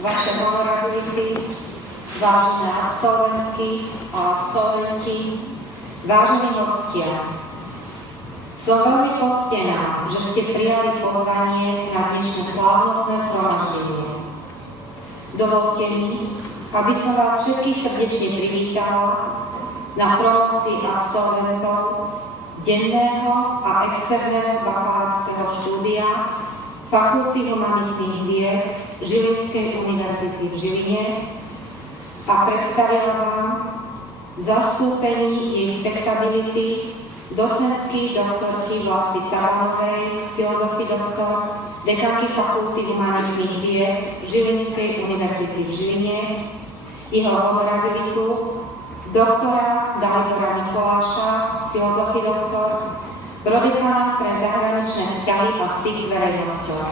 vaše honorability, vážne absolventky a absolventi, vážení hostia. Som veľmi poctená, že ste prijali pozvanie na dnešné slávnostné zhromaždenie. Dovolte mi, aby som vás všetkých srdečne privítala na promocii absolventov denného a externého bakalárskeho štúdia Fakulty humanitných vied Žilinskej univerzity v Žiline a predstavila vám v zastúpení jej spektrability docentky doktorky Vlasty Cavanovej, filozofii doktor, dekanky Fakulty humanitných vied Žilinskej univerzity v Žiline, jeho honorabilitu doktora Dalibora Mikuláša, filozofii doktor, prodekana pre zahraničné vzťahy a styk s verejnosťou.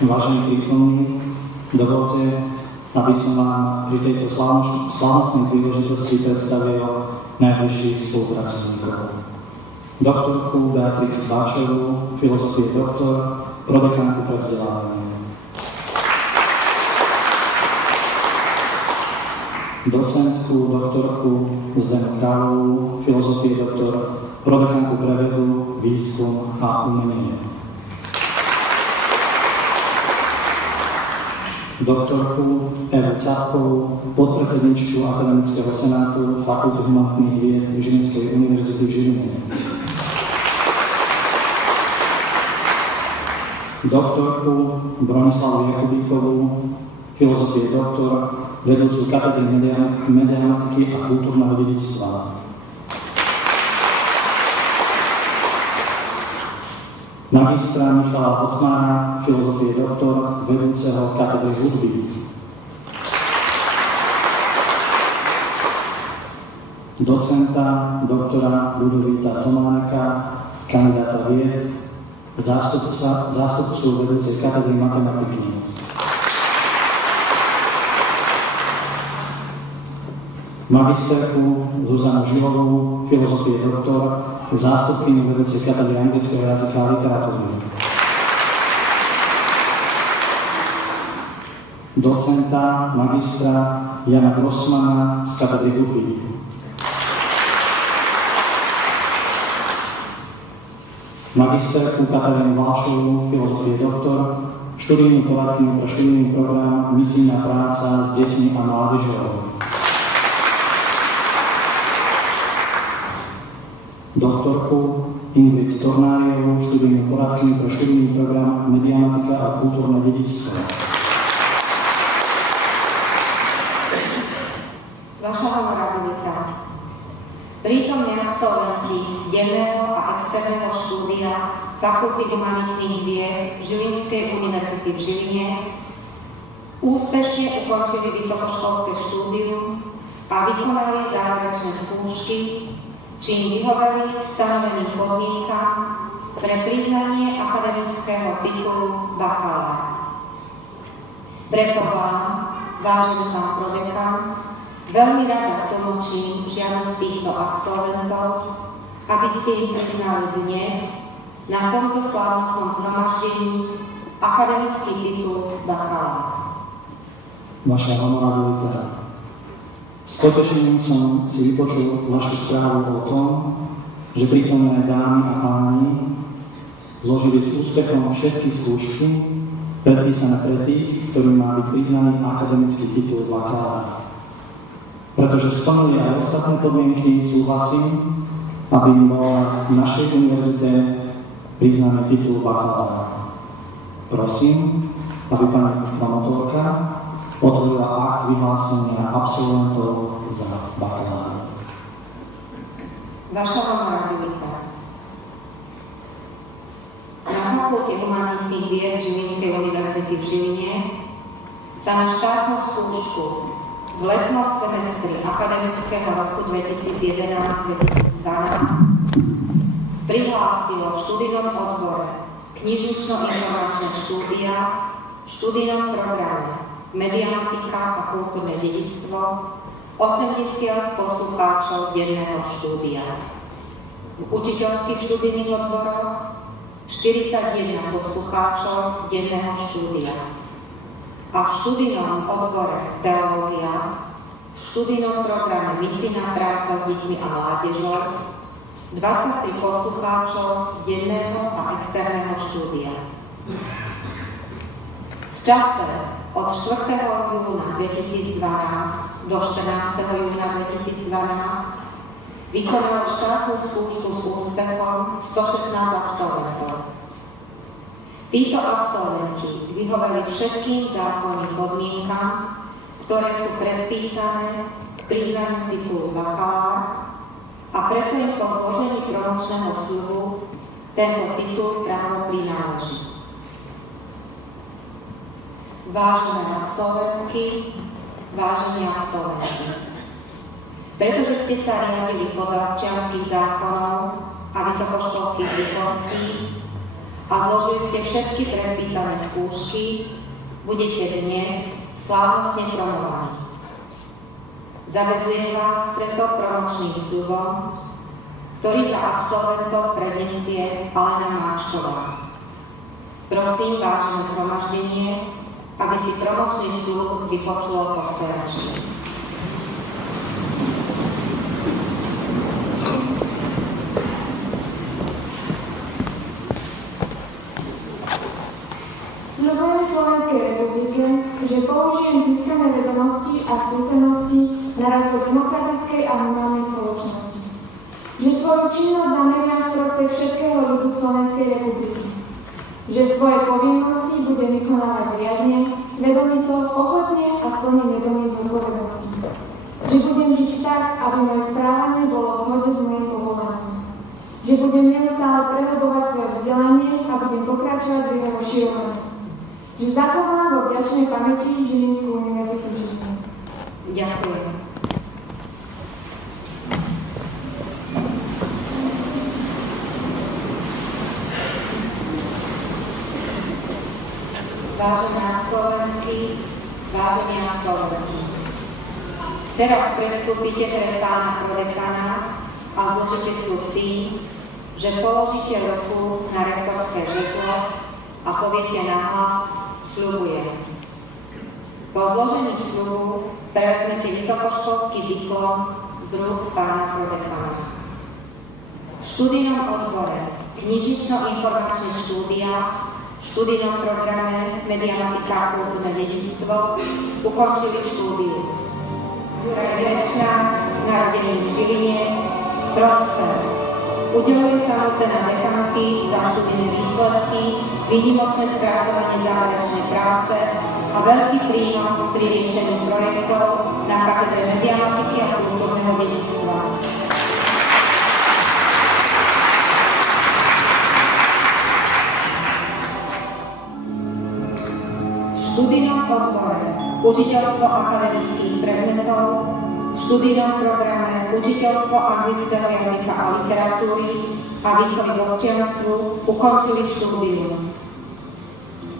Vážení prítomní, dovolte, aby som vám pri tejto slávnostnej príležitosti predstavil najbližších spolupracovníkov. Doktorku Beatrix Báčovú, filozofie doktor, prodekanku pre vzdelávanie. Docentku, doktorku Zdenu Královú, filozofie doktor, prodekanku pre vedu, výskum a umenie. doktorku Evu Capkovú, podpredsedničku Akademického senátu Fakulty humanitných vied Žilinskej univerzity v Žiline. Doktorku Bronislavu Jakubíkovú, filozofie doktor, vedúcu katedry mediamatiky a kultúrneho dedičstva. Magistra Michala Hotmára, filozofie doktor, vedúceho katedry hudby. Docenta doktora Ľudovíta Tomáka, kandidáta vied, zástupcu vedúcej katedry matematiky. Magisterku Zuzanu Žilovú, filozofie doktor, zástupkyňu vedúcej katedry anglického jazyka a literatúry. Docenta, magistra Jana Grossmana z katedry hudby. Magisterku Katarínu Vlášovú, filozofie doktor, študijnú poradkyňu pre študijný program Misijná práca s deťmi a mládežou. Doktorku Ingrid Tornáriovú, študijnú poradkyňu pre študijný program Mediamatika a kultúrne dedičstvo. Vaša honorabilita. Prítomní absolventi denného a externého štúdia Fakulty humanitných vied Žilinskej univerzity v Žiline úspešne ukončili vysokoškolské štúdium a vykonali záverečné skúšky, čím vyhoveli stanoveným podmienkam pre priznanie akademického titulu bakalára. Preto vám, vážený pán prodekan, veľmi rada tlmočím žiadosť týchto absolventov, aby ste ich priznali dnes na tomto slávnostnom zhromaždení akademický titul bakalára. Vaša honorabilita. S potešením som si vypočul vašu správu o tom, že prítomné dámy a páni zložili s úspechom všetky skúšky predpísané pre tých, ktorým má byť priznaný akademický titul bakalára. Pretože splnili aj ostatné podmienky, súhlasím, aby im bola v našej univerzite priznaný titul bakalára. Prosím, aby pani promotorka otvorila akt vyhlásenia absolventov za bakalára. Vaša honorabilita. Na Fakulte humanitných vied Žilinskej univerzity v Žiline sa na štátnu skúšku v letnom semestri akademického roku 2011-2012 prihlásilo v študijnom odbore knižnično-informačné štúdia v študijnom programe Mediamatika a kultúrne dedičstvo 80 poslucháčov denného štúdia. V učiteľských študijných odboroch 41 poslucháčov denného štúdia. A v študijnom odbore teológia, v študijnom programe Misijná práca s deťmi a mládežou 23 poslucháčov denného a externého štúdia. V čase od 4. júna 2012 do 14. júna 2012 vykonalo štátnu skúšku s úspechom 116 absolventov. Títo absolventi vyhoveli všetkým zákonným podmienkam, ktoré sú predpísané k priznaniu titulu bakalár, a preto im po zložení promočného sľubu tento titul právo prináleží. Vážené absolventky, vážení absolventi, pretože ste sa riadili podľa občianskych zákonov a vysokoškolských zvyklostí a zložili ste všetky predpísané skúšky, budete dnes slávnostne promovaní. Zavezujem vás preto promočným sľubom, ktorý za absolventov predniesie Alena Máčková. Prosím vážené zhromaždenie, aby si promočný sľub vypočulo posledčne. Sľubujem Slovenskej republike Sľubujem, že použijem získané vedomosti a skúsenosti na rozvoj demokratickej a humánnej spoločnosti. Že svoju činnosť zameriam v prospech všetkého ľudu Slovenskej republiky. Že svoje povinnosti budem vykonávať riadne, svedomito, ochotne a s plným vedomím zodpovednosti. Že budem žiť tak, aby moje správanie bolo v zhode s mojím povolaním. Že budem neustále prehlbovať svoje vzdelanie a budem pokračovať v jeho rozširovaní. Že zachovám vo vďačnej pamäti Žilinskú univerzitu v Žiline. Ďakujem. Vážené absolventky, vážení absolventi, teraz predstúpite pred pána prodekana a zložite sú tým, že položíte ruku na rektorské žezlo a poviete nahlas sľubujem. Po zložení sľubu prevezmete vysokoškolský diplom z rúk pána prodekana. V študijnom odbore knižnično-informačné štúdia v študijnom programe Mediamatika a kultúrne dedičstvo ukončili štúdiu Juraj Virečná, narodený v Žiline, Prosper. Udelili sa mu cena dekanky za študijné výsledky, výnimočné spracovanie záverečnej práce a veľký prínos pri riešení projektov na katedre Mediamatiky a kultúrneho dedičstva. V študijnom odbore učiteľstvo akademických predmetov, v študijnom programe učiteľstvo anglického jazyka a literatúry a výchovy k občianstvu ukončili štúdium.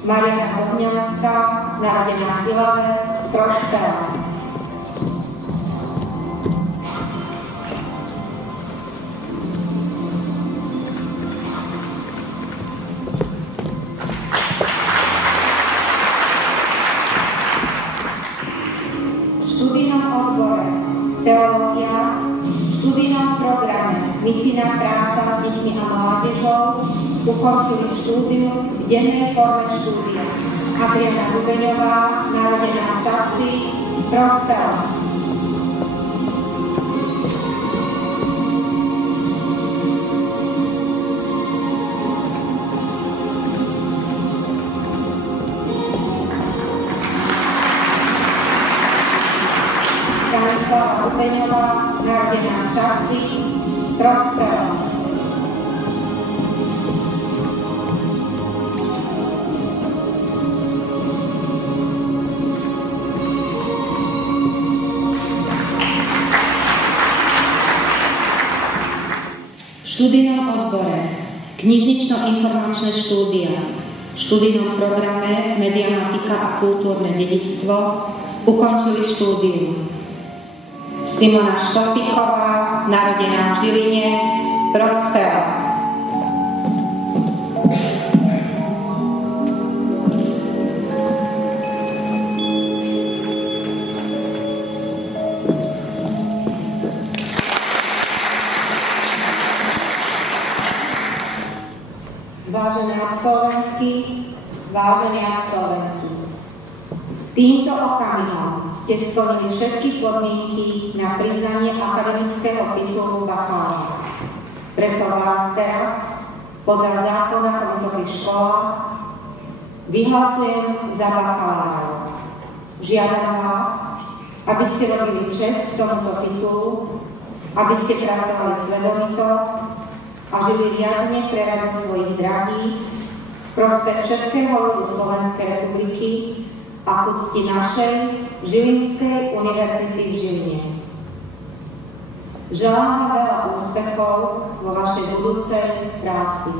Mariana Hosňanská, narodená v Ilave, Prosper. Teológia, v študijnom programe Misijná práca s deťmi a mládežou ukončili štúdium v dennej forme štúdia. Adriana Dubeňová, narodená v Čapci, Prosper. Dubeňová, narodená v Čapci, Prosper. V študijnom odbore knižnično-informačné štúdia v študijnom programe Mediamatika a kultúrne dedičstvo ukončili štúdium. Simona Štopichová, narodená v Žiline, Prosper. Vážené absolventky, vážení absolventi, týmto okamihom ste splnili všetky podmienky na priznanie akademického titulu bakalára. Preto vás teraz, podľa zákona o vysokých školách, vyhlasujem za bakalárov. Žiadam vás, aby ste robili česť tomuto titulu, aby ste pracovali svedomito a žili riadne pre radosť svojich drahých, v prospech všetkého ľudu Slovenskej republiky a k úcti našej Žilinskej univerzity v Žiline. Želám vám veľa úspechov vo vašej budúcej práci.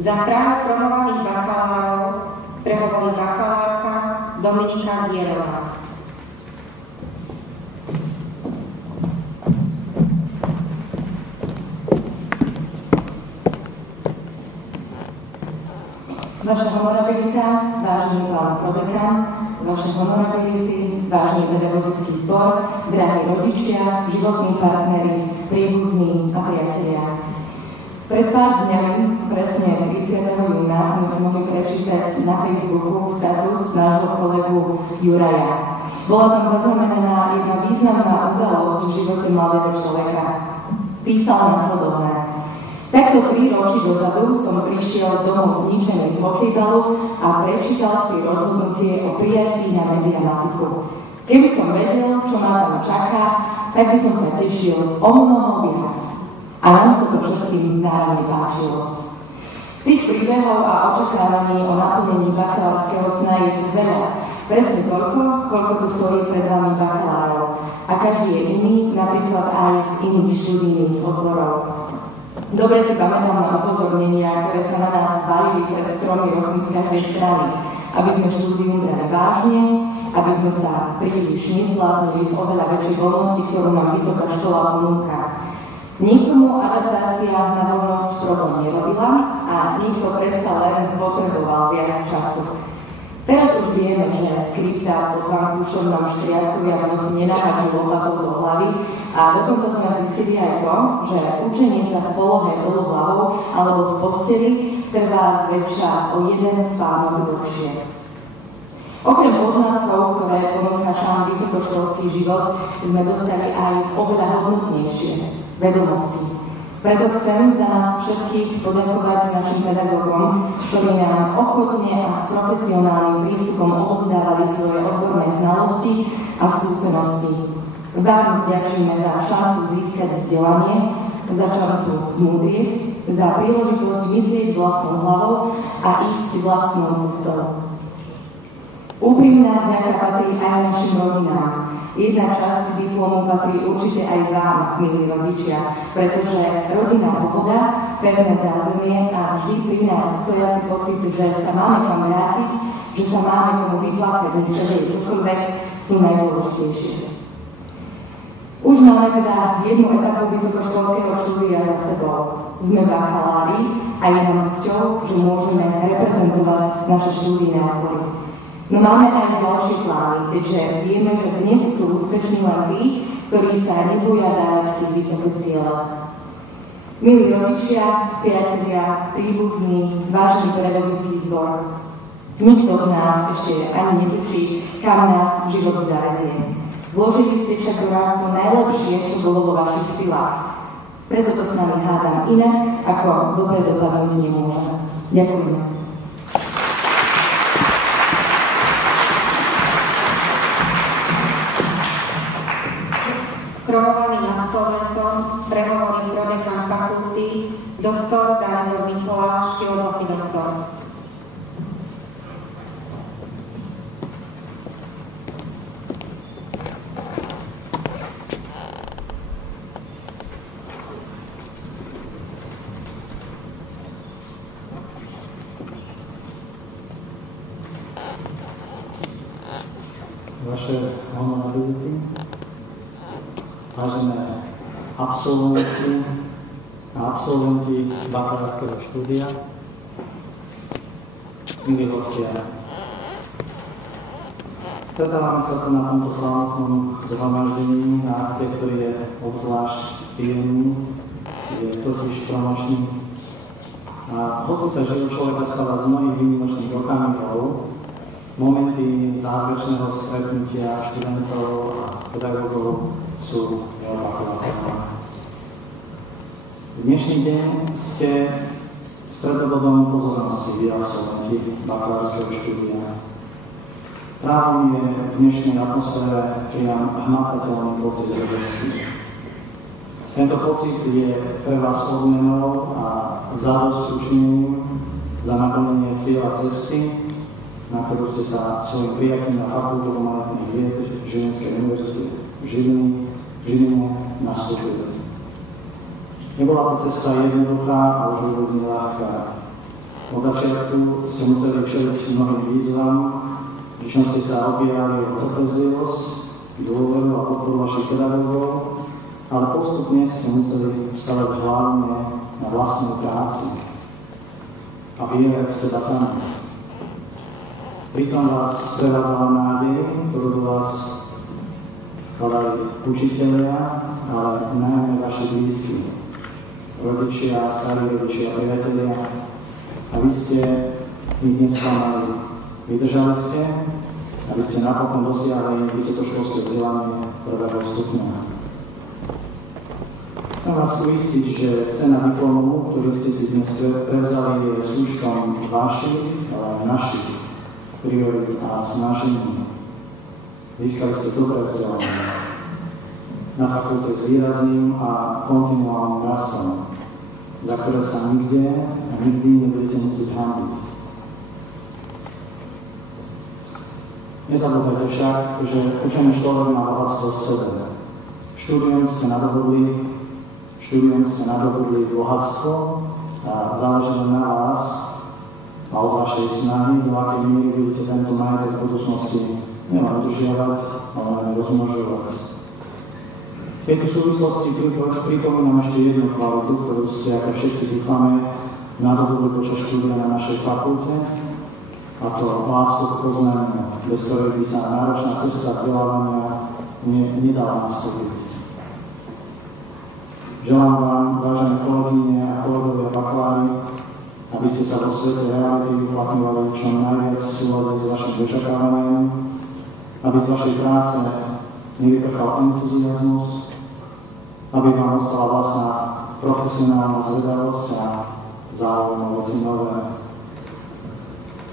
Za práve promovaných bakalárov prehovorí bakalárka Dominika Dierová. Vaša honorabilita, vážený pán prodekan, vaše honorability, vážený pedagogický zbor, drahí rodičia, životní partneri, príbuzní a priatelia. Pred pár dňami, presne 30. júna, sme si mohli prečítať na Facebooku status nášho kolegu Juraja. Bola tam zaznamenaná jedna významná udalosť v živote mladého človeka. Písal následovné. Takto 3 roky dozadu som prišiel domov zničený z hokejbalu a prečítal si rozhodnutie o prijatí na mediamatiku. Keby som vedel, čo ma tam čaká, tak by som sa tešil o mnoho viac. A nám sa to všetkým národne páčilo. Tých príbehov a očakávaní o naplnení bakalárskeho sna je tu veľa. Presne toľko, koľko tu stojí pred vami bakalárov. A každý je iný, napríklad aj z iných študijných odborov. Dobre si pamätám na upozornenia, ktoré sa na nás zvalili pred 3 rokmi z každej strany, aby sme štúdium brali vážne, aby sme sa príliš nezbláznili z oveľa väčšej voľnosti, ktorú nám vysoká škola ponúka. Nikomu adaptácia na voľnosť problém nerobila a nikto predsa len potreboval viac času. Teraz už vieme, že skripta pod vankúšovnom štriatkovi a noci nenápadne lopatou do hlavy a dokonca sme zistili aj to, že učenie sa v polohe dolu hlavou alebo v posteli trvá zväčša o 1 spánok dlhšie. Okrem poznatkov, ktoré ponúka sám vysokoškolský život, sme dostali aj oveľa hodnotnejšie vedomosti. Preto chcem za nás všetkých poďakovať našim pedagógom, ktorí nám ochotne a s profesionálnym prístupom odovzdávali svoje odborné znalosti a skúsenosti. Vám vďačíme za šancu získať vzdelanie, za šancu zmúdrieť, za príležitosť myslieť vlastnou hlavou a ísť vlastnou cestou. Úprimná vďaka patrí aj našim rodinám. Jedna časť diplomu patrí určite aj vám, milí rodičia, pretože rodinná pohoda, pevné zázemie a vždy pri nás stojací pocit, že sa máme kam vrátiť, že sa máme komu vyplakať, že čokoľvek sú najdôležitejšie. Už máme teda jednu etapu vysokoškolského štúdia za sebou. Sme bakalári a je nám cťou, že môžeme reprezentovať naše štúdijné obory. No máme aj ďalšie plány, keďže vieme, že dnes sú úspešní len tí, ktorí sa neboja dávať si vysoké ciele. Milí rodičia, priatelia, príbuzní, vážený pedagogický zbor, nikto z nás ešte ani netuší, kam nás život zavedie. Vložili ste však do nás to najlepšie, čo bolo vo vašich silách. Preto to s nami hádam inak, ako dobre dopadnúť nemôže. Ďakujem. Provovaným absolventom prehovorí prodekan fakulty doktor Daniel Mikuláš, filozofii doktor. Vaše honorability, vážené absolventi a absolventi bakalárskeho štúdia, milí hostia. Stretávame sa tu na tomto slávnostnom zhromaždení na deň, ktorý je obzvlášť príjemný, je totiž promočný. A hoci sa život človeka stáva z mnohých výnimočných okamihov, momenty záverečného stretnutia študentov a pedagógov sú neopakovateľné. Dnešný deň ste stredobodom pozornosti vy absolventi bakalárskeho štúdia. Právom je v dnešnej atmosfére priam hmatateľný pocit radosti. Tento pocit je pre vás odmenou a zadosťučením za naplnenie cieľa cesty, na ktorú ste sa svojim prijatím na Fakultu humanitných vied Žilinskej univerzity v Žiline nastúpili. Nebola to cesta jednoduchá a už vôbec neľahká. Od začiatku ste museli čeliť mnohým výzvam, pričom ste sa opierali o trpezlivosť, dôveru a podporu vašich pedagógov, ale postupne ste museli stavať hlavne na vlastnej práci a viere v seba samých. Pritom vás prevádzala nádej, ktorú do vás vkladali učitelia, ale najmä vaši blízki, rodičia, starí rodičia, priatelia. A vy ste ich nesklamali Vydržali ste, aby ste napokon dosiahli vysokoškolské vzdelanie prvého stupňa. Chcem vás uistiť, že cena diplomu, ktorý ste si dnes prevzali, je súčtom vašich, ale aj našich priorít a snažení. Získali ste dobré vzdelanie na fakulte s výrazným a kontinuálnym rastom, za ktoré sa nikde a nikdy nebudete musieť hanbiť. Nezabúdajte však, že učený človek má bohatstvo v sebe. Štúdium ste nadobudli bohatstvo a záleží na vás a od vašej snahy, do akej miery budete tento majetok v budúcnosti nielen udržiavať, ale aj rozmnožovať. V tejto súvislosti pripomínam ešte jednu kvalitu, ktorú ste, ako všetci dúfame, nadobudli počas štúdia na našej fakulte, a to lásku k poznaniu, bez ktorej by sa náročná cesta vzdelávania nedala nastaviť. Želám vám, vážené kolegyne a kolegovia bakalári, aby ste sa vo svete reality uplatňovali čo najviac v súlade s vašim očakávaním, aby z vašej práce nevyprchal entuziazmus, aby vám ostala vlastná profesionálna zvedavosť a záujem o veci nové.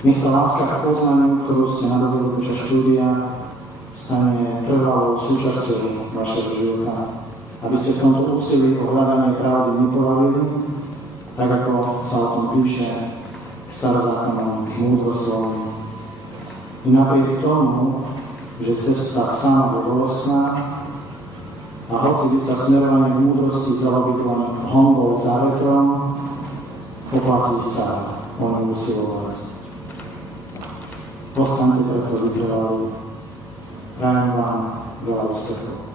Nech sa láska k poznaniu, ktorú ste nadobudli počas štúdia, stane trvalou súčasťou vašeho života, aby ste v tomto úsilí o hľadanie pravdy nepovalili, tak ako sa o tom píše v starozákonnom múdrosloví. I napriek tomu, že cesta sama je bolestná a hoci by sa smerovanie k múdrosti zdalo byť len honbou za vetrom, oplatí sa o ňu usilovať. Postaňte preto vytrvali. Prajem vám veľa úspechov.